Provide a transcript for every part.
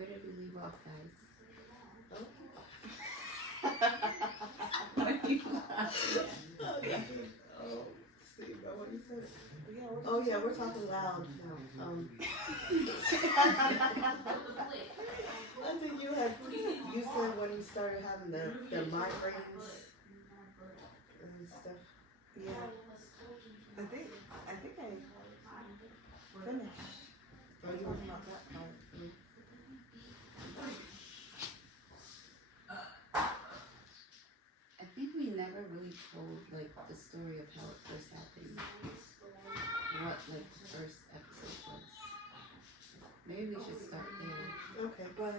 where did we leave off, guys? Oh, yeah. Oh, see, about what you said. Oh, yeah, we're talking loud now. I think you said when you started having the migraines and stuff. Yeah. I think I finished. Oh, you Talking about that part. I think we never really told like the story of how it first happened. What like the first episode was. Maybe we should start there. Okay, but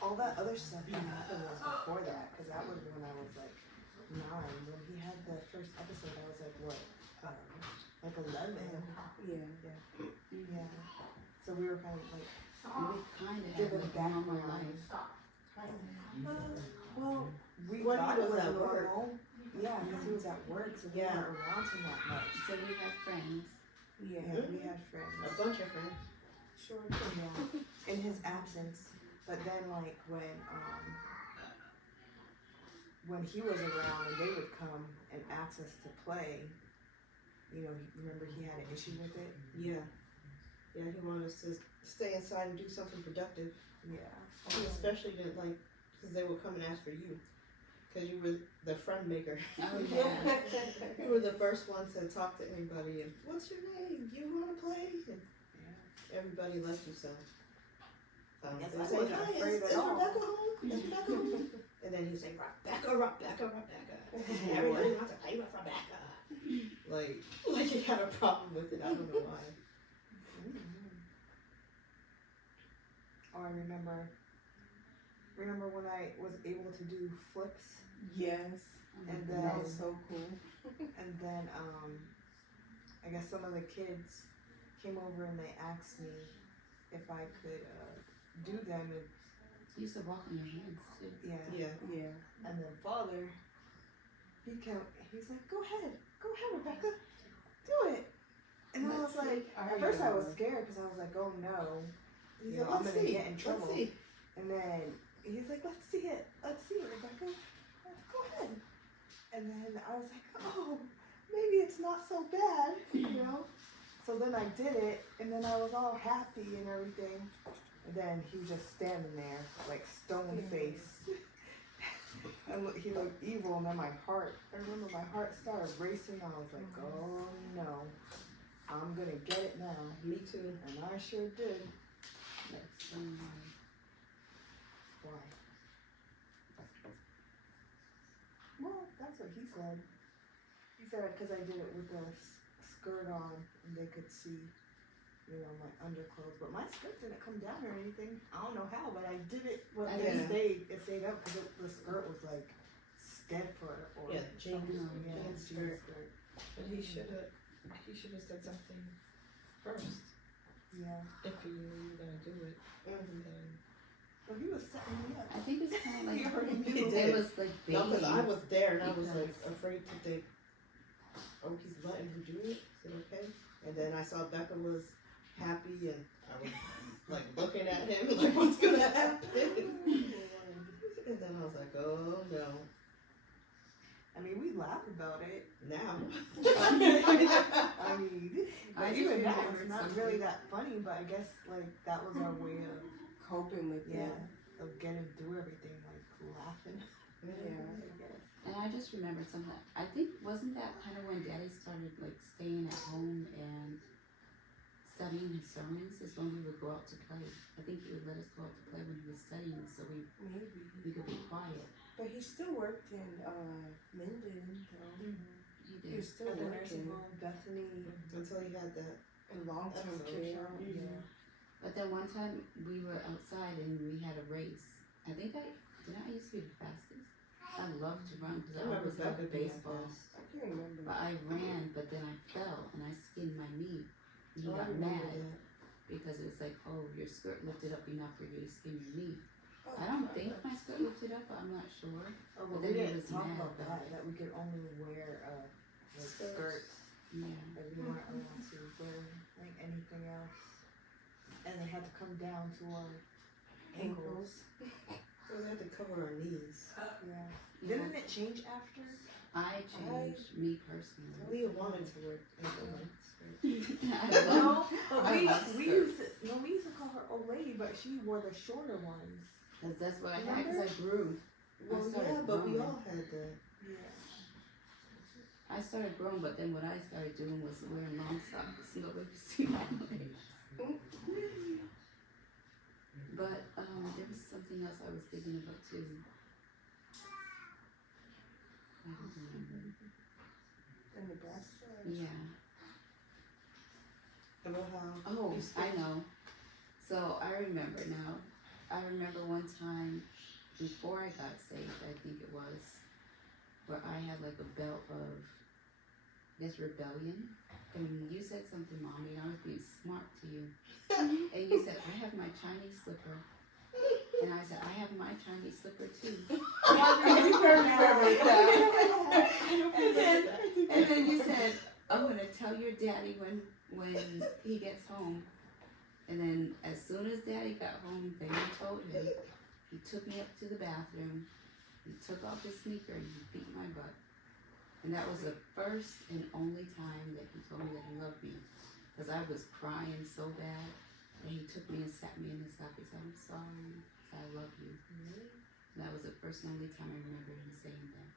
all that other stuff that happened was before that, because that was when I was like 9. When he had the first episode, I was like what, like 11. Yeah. So we were kind of like We kind of had giving like back normal my life. Well, we When he thought it was was at work. normal. Yeah, because he was at work, so we Yeah. weren't around him that much. So we had friends. Yeah, we had friends. A bunch of friends. Sure. Yeah. In his absence, but then like when he was around and they would come and ask us to play, you know, remember he had an issue with it. Yeah. Yeah, he wanted us to stay inside and do something productive. Yeah. He especially didn't like, because they would come and ask for you. Because you were the friend maker. Oh yeah. You were the first ones to talk to anybody and, what's your name? You want to play? And everybody left you some. Yes, They I say, wasn't hi, afraid is at all. Rebecca home? Is Rebecca home? And then he'd say, Rebecca. Everybody wants to play with Rebecca. Like he had a problem with it. I don't know why. Oh, I remember when I was able to do flips. Yes. And That then was so cool. And then I guess some of the kids came over and they asked me if I could do them. And You used to walk on your hands too. Yeah. And then father, he's like, go ahead, Rebecca, do it. And I was like, at first I was scared because I was like, oh no, He's you know, like, I'm let's gonna see. get in trouble. Let's see. And then he's like, let's see it, Rebecca. I'm like, go ahead. And then I was like, oh, maybe it's not so bad, you know. So then I did it, and then I was all happy and everything. And then he was just standing there, like stone faced. And he looked evil, and then I remember my heart started racing. I was like, oh no, I'm gonna get it now. Me too. And I sure did. Yes. Why? Well, that's what he said. He said because I did it with the skirt on, and they could see, you know, my underclothes. But my skirt didn't come down or anything. I don't know how, but I did it. But Yeah. it stayed up because the skirt was like stiff or Yeah, jeans. something. Yeah, Jeans jeans skirt. But he should have said something first. Yeah. If you knew you were gonna do it. And then But he was setting me up. I think it's kind of like He already knew. He it did. was like no, because I baiting. was there and I was like Because- afraid to think, oh, he's letting him do it. Is it okay? And then I saw Becca was happy and I was like looking at him like, what's gonna happen? And then I was like, oh no. I mean, we laugh about it. Now. I mean, I but just even now, remembered it's not something. really that funny. But I guess like that was our way of Coping with it. of getting through everything, like laughing. And I just remembered something. I think wasn't that kind of when Daddy started like staying at home and studying his sermons? Is when we would go out to play. I think he would let us go out to play when he was studying, so we could be quiet. But he still worked in Minden, though. He He did. was still At the nursing working home, Bethany. Until he had that. in long-term Episode. care. Yeah. But then one time we were outside and we had a race. I think I used to be the fastest. I loved to run because I remember always loved Becca being baseball. fast. I can't remember. But I ran, but then I fell and I skinned my knee. And he Oh, I got remember mad that. because it was like, oh, your skirt lifted up enough for you to skin your knee. Oh, I don't think my skirt lifted up, but I'm not sure. Oh, But but then we he didn't was talk mad about about that. That we could only wear like skirts. Yeah. Like we weren't allowed to wear like anything else. And they had to come down to our ankles. So they have to cover our knees. Yeah. Yeah. Didn't it change after? I changed me personally. Leah wanted to wear ankle length skirt. I No, love, but I we love we skirts. used to, we used to call her old lady, but she wore the shorter ones. Cause that's what I had. Cause I grew. Well, started yeah, but we growing. all had that. Yeah. I started growing, but then what I started doing was wearing long socks. Nobody could see my legs. But there was something else I was thinking about too. I don't remember. In Nebraska. Yeah. About how Oh, you I know. So I remember now. I remember one time before I got saved, I think it was, where I had like a belt of this rebellion. And you said something, Mommy, and I was being smart to you. And you said, I have my Chinese slipper. And I said, I have my Chinese slipper too. And then you said, I'm gonna tell your daddy when he gets home. And then as soon as Daddy got home, then you told him. He took me up to the bathroom. He took off his sneaker and he beat my butt. And that was the first and only time that he told me that he loved me, because I was crying so bad. And he took me and sat me in his lap. He said, "I'm sorry. I love you." And that was the first and only time I remember him saying that.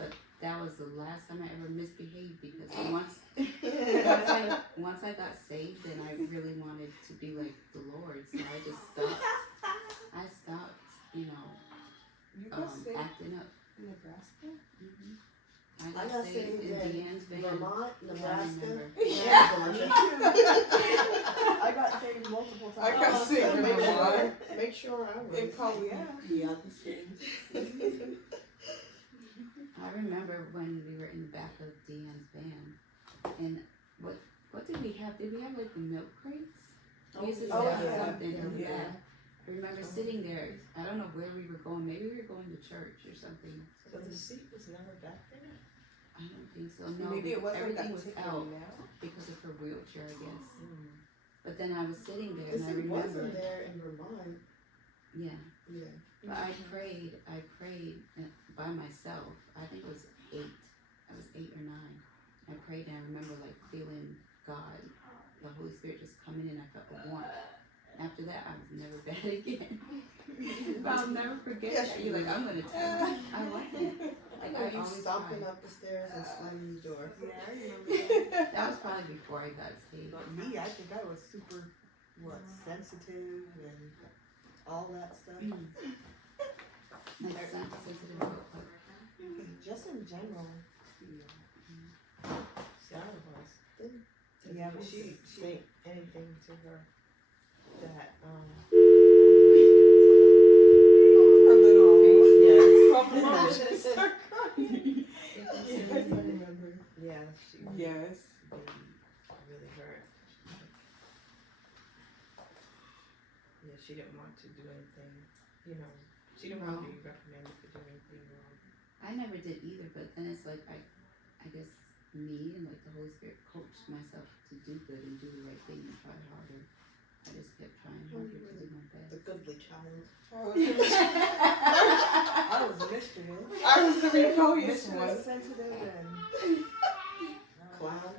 But that was the last time I ever misbehaved, because once I got saved, then I really wanted to be like the Lord, so I just stopped. I stopped, You got saved acting up. in Nebraska? Mm-hmm. I got saved in in Deanne's van. Vermont, Nebraska, Yeah. and Georgia. I got saved multiple times. I got saved in make sure, Vermont. make sure I was. It probably Yeah. be on the same. I remember when we were in the back of Deanne's van, and what did we have? Did we have like the milk crates? We used to Oh, sell yeah. something in the Yeah. back. I remember sitting there. I don't know where we were going. Maybe we were going to church or something. So the seat was never back there? I don't think so. No, Maybe it wasn't everything that was ticket out now. because of her wheelchair, I guess. But then I was sitting there Because and I it remember, wasn't there in Vermont. yeah. Yeah. But I prayed by myself. I think it was 8. I was 8 or 9. I prayed and I remember like feeling God, the Holy Spirit just coming in. I felt a warmth. After that, I was never bad again. But I'll never forget Yes, that. you You're like, were. I'm gonna tell you. I wasn't. I Like, know I you always stomping cried. up the stairs and slamming the door. Yeah, I remember That was probably before I got saved. But me, I think I was super, sensitive and all that stuff. Like sensitive about what? Just in general. Sarah was. Didn't Yeah, but she she- say anything to her that Her little face. Yes. From emotions start crying. Yes, I remember. Yeah, she was Yes. really hurt. Yeah, she didn't want to do anything. She didn't want to be reprimanded for doing anything wrong. I never did either, but then it's like I guess me and like the Holy Spirit coached myself to do good and do the right thing and try harder. I just kept trying harder to do my The best. goodly child. I was mischievous. I was the rebellious one. Mischievous, sensitive, and Clown.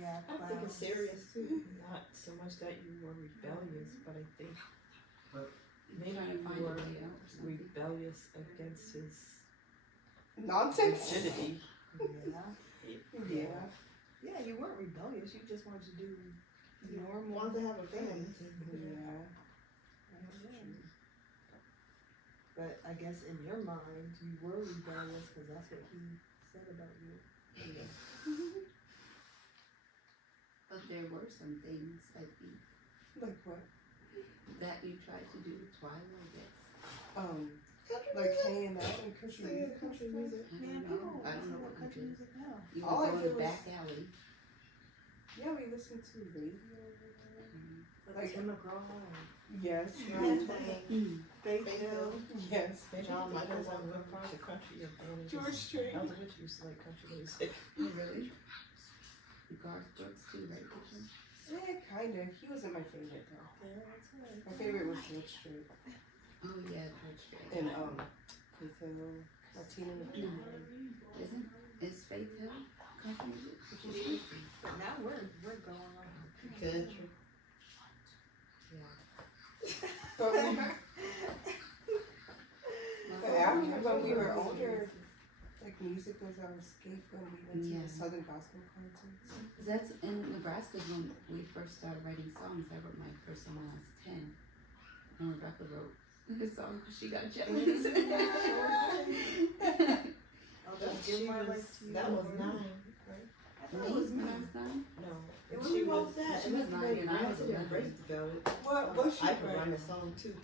Yeah, I think clown. it's serious too. Not so much that you were rebellious, but I think maybe Trying to you find a were way out or something. rebellious against his Nonsense. rigidity. Yeah. Yeah, you weren't rebellious. You just wanted to do normal. Wanted to have a family. Yeah. But I guess in your mind, you were rebellious because that's what he said about you. But there were some things I think Like what? that you tried to do with Twyla, I guess. Like hanging out in country Singing music. country music. I don't know what you country did. music now. You All would I go in did the was- back alley. Yeah, we listened to radio. Like Tim McGraw and Yes. Faith Faith Hill. Yes. John Michael's on Good Part of Country. George Strait. I was with you, like country music. Oh, really? Garth Brooks too, right? Christian? Yeah, kinda. He wasn't my favorite though. My favorite was George Strait Oh yeah, George Strait. and with Latina. Isn't is Faith Hill country music? She's country. But now we're going on. Country. But after when we were older, like music was our escape when we went to Yeah. the Southern Gospel concerts. That's in Nebraska when we first started writing songs. I wrote my first song when I was 10. And Rebecca wrote the song because she got jealous. I'll That just give my life to you. was 9, right? I thought it was When me. I was 9? No. It She was wrote that. she And was then 9 and I was Ranted and 11. raved about it. What she I could write? write a song too.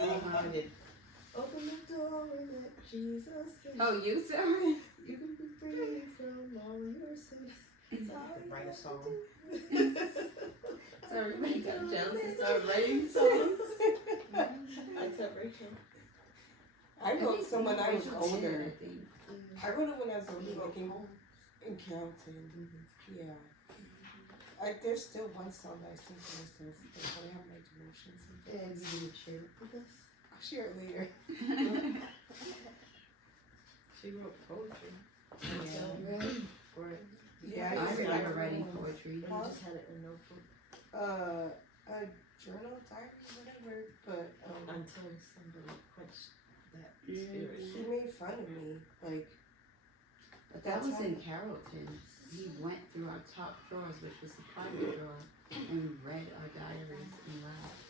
I did. Open the door and let Jesus in. Oh, you sorry. You can be free from all your sins. I could write a song. So everybody got jealous and started writing songs. Except Rachel. I wrote some when I was Rachel older. did, I think. I wrote it when I was older, like in Carrollton. Yeah. There's still one song that I sing to myself, like when I have my devotions. And you didn't share it with us. I'll share it later. She wrote poetry. Really? Or Yeah, I used to remember write writing poems. poetry. you just had it in a notebook A journal, diary, whatever. But until somebody quenched that Mm. spirit. he made fun of me, like. But that was in Carrollton. He went through our top drawers, which was the private drawer, and read our diaries and laughed.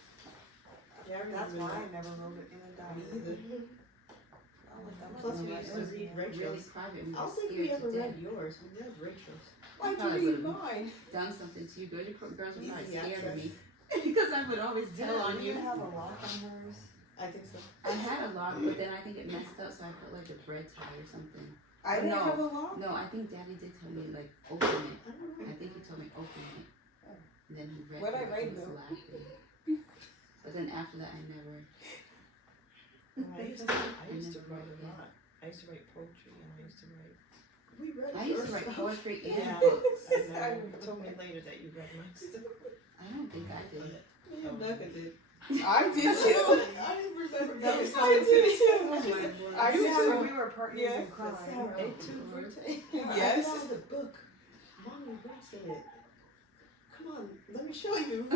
Yeah, That's why I never wrote it in a Me diary. either. Plus we used to read Really Rachel's. private. And we I were don't think we scared ever to read death. yours. We read Rachel's. Why'd you Probably read would've mine? Done something to you. Girls would probably Easy scared of access. me. Because I would always tell on Did you. you have a lock on hers? I think so. I had a lock, but then I think it messed up, so I put like a bread tie or something. I didn't No. have a lock. No, I think Daddy did tell me like open it. I don't know. I think he told me open it. And then he read What it I write, and was though? laughing. But then after that, I never. I used to write a lot. I used to write poetry and I used to write. We read I used to your write stuff. poetry and Yeah. books. And then you told me later that you read my stuff. I don't think I did. Me and Becca did. I did too. I remember That was I fun did too. I do remember too. we were partners Yeah, in crime. birthday. Yes. I found the book. Mommy writes in it. Come on, let me show you.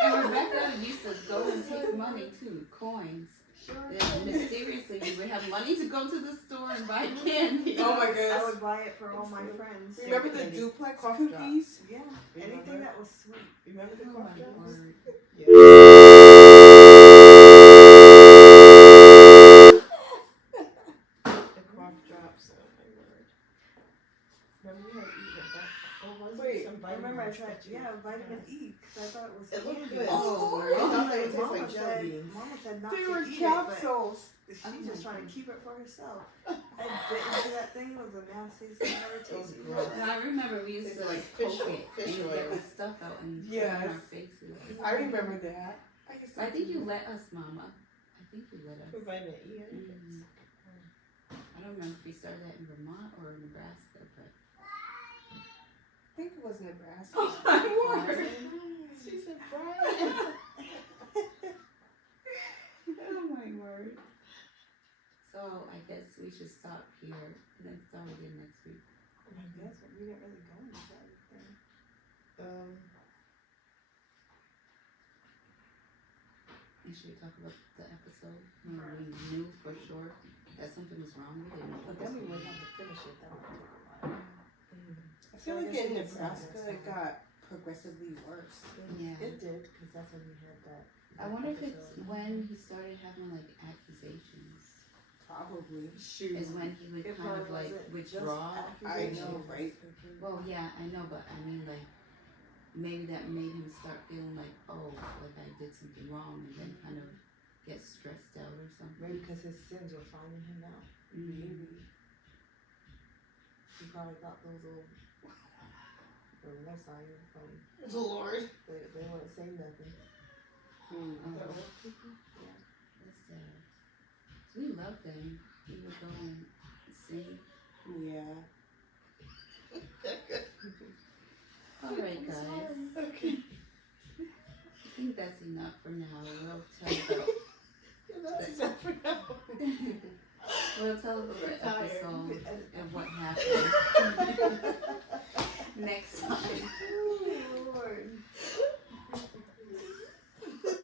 And Rebecca used to go and take money too, coins. Then mysteriously, you would have money to go to the store and buy candy. Oh my I goodness. would buy it for all my friends. Remember the Candy. duplex Cough cookies? Yeah, Remember? anything that was sweet. Remember the Oh cough my drops? word. The cough drops. Oh my word. Remember we had to eat with that. Oh, was Wait, it some I remember I vitamins tried, that you- vitamin E, because I thought it was It looked candy. good. Oh, I thought they would taste Mama like jelly said, beans. Mama said not they to were eat capsules. it, but she's just trying to keep it for herself. I bit into that thing, it was the nastiest thing I ever It was tasted. gross. And I remember we used Tasted to like like fish poke oil- it fish and get oil. the stuff out and put it Yes. in our faces. I remember that. I think you let us, Mama. I think you let us. For vitamin E, I think. Mm. I don't remember if we started that in Vermont or Nebraska, but. I think it was Nebraska. Oh my word! She said Brian. Oh my word. So I guess we should stop here and then start again next week. Yes, but we didn't really go into everything. And should we talk about the episode when we knew for sure that something was wrong with it? But then we would have to finish it though. I feel like in Nebraska it got progressively worse. Yeah. It did, because that's when we had that. I wonder if it's when he started having like accusations. Probably. Is when he would It kind of probably like wasn't just withdraw. I accusations. know, right? Well, yeah, I know, but I mean, like, maybe that made him start feeling like, oh, like I did something wrong, and then kind of get stressed out or something. Maybe because his sins were finding him out. Maybe. He probably thought those little, the Messiah from, The Lord. they wouldn't say nothing. Oh, that's sad. We loved them. We would go and sing. Yeah. Alright, guys. Okay. I think that's enough for now. We'll tell about That's enough for now. we'll tell about the Tired. episode and what happened next time. Oh, Lord.